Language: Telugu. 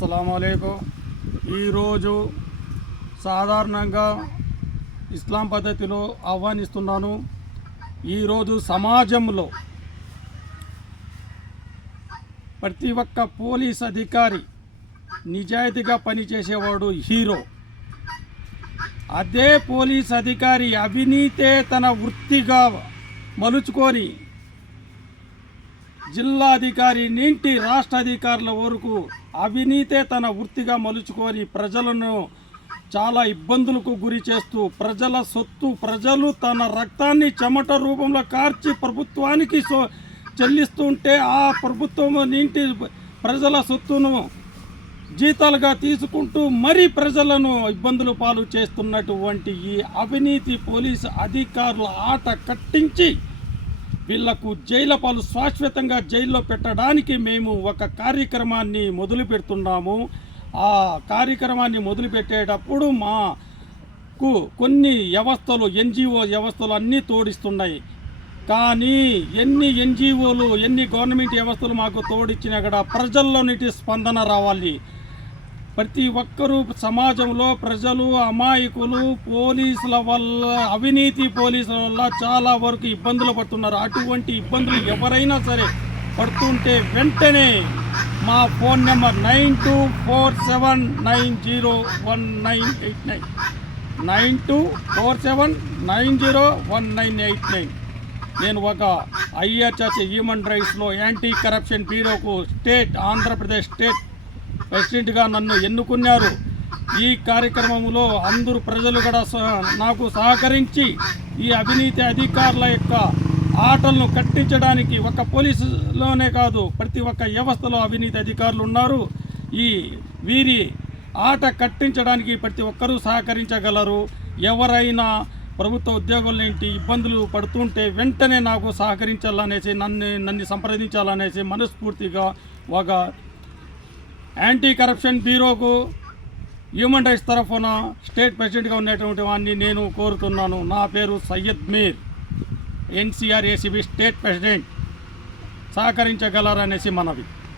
అస్సలాముఅలైకుం. ఈరోజు సాధారణంగా ఇస్లాం పద్ధతిలో ఆహ్వానిస్తున్నాను. ఈరోజు సమాజంలో ప్రతి ఒక్క పోలీస్ అధికారి నిజాయితీగా పనిచేసేవాడు హీరో. అదే పోలీస్ అధికారి అవినీతే తన వృత్తిగా మలుచుకొని జిల్లాధికారి నుండి రాష్ట్ర అధికారుల వరకు అవినీతే తన వృత్తిగా మలుచుకొని ప్రజలను చాలా ఇబ్బందులకు గురి చేస్తూ ప్రజల సొత్తు ప్రజలు తన రక్తాన్ని చెమట రూపంలో కార్చి ప్రభుత్వానికి చెల్లిస్తుంటే ఆ ప్రభుత్వం నుండి ప్రజల సొత్తును జీతాలుగా తీసుకుంటూ మరీ ప్రజలను ఇబ్బందులు పాలు చేస్తున్నటువంటి ఈ అవినీతి పోలీసు అధికారుల ఆట కట్టించి వీళ్లకు జైలు పాలు శాశ్వతంగా జైల్లో పెట్టడానికి మేము ఒక కార్యక్రమాన్ని మొదలు పెడుతున్నాము. ఆ కార్యక్రమాన్ని మొదలుపెట్టేటప్పుడు మాకు కొన్ని వ్యవస్థలు ఎన్జిఓ వ్యవస్థలు అన్నీ తోడిస్తున్నాయి. కానీ ఎన్ని ఎన్జిఓలు ఎన్ని గవర్నమెంట్ వ్యవస్థలు మాకు తోడిచ్చినా కూడా ప్రజల్లోనిటి స్పందన రావాలి. ప్రతి ఒక్కరూ సమాజంలో ప్రజలు అమాయకులు పోలీసుల వల్ల అవినీతి పోలీసుల వల్ల చాలా వరకు ఇబ్బందులు పడుతున్నారు. అటువంటి ఇబ్బందులు ఎవరైనా సరే పడుతుంటే వెంటనే మా ఫోన్ నెంబర్ 9247901989 9247901989. నేను ఒక IRCC హ్యూమన్ రైట్స్లో యాంటీ కరప్షన్ బ్యూరోకు ఆంధ్రప్రదేశ్ స్టేట్ ప్రెసిడెంట్గా నన్ను ఎన్నుకున్నారు. ఈ కార్యక్రమంలో అందరూ ప్రజలు కూడా నాకు సహకరించి ఈ అవినీతి అధికారుల యొక్క ఆటలను కట్టించడానికి ఒక పోలీసులోనే కాదు ప్రతి ఒక్క వ్యవస్థలో అవినీతి అధికారులు ఉన్నారు. వీరి ఆట కట్టించడానికి ప్రతి ఒక్కరూ సహకరించగలరు. ఎవరైనా ప్రభుత్వ ఉద్యోగులనేంటి ఇబ్బందులు పడుతుంటే వెంటనే నాకు సహకరించాలనేసి నన్ను సంప్రదించాలనేసి మనస్ఫూర్తిగా ఒక యాంటీ కరప్షన్ బ్యూరోకు హ్యూమన్ రైట్స్ తరఫున స్టేట్ ప్రెసిడెంట్గా ఉన్నటువంటి వాడిని నేను కోరుతున్నాను. నా పేరు సయ్యద్ మీర్, NCR ACB స్టేట్ ప్రెసిడెంట్. సహకరించగలరనేసి మనవి.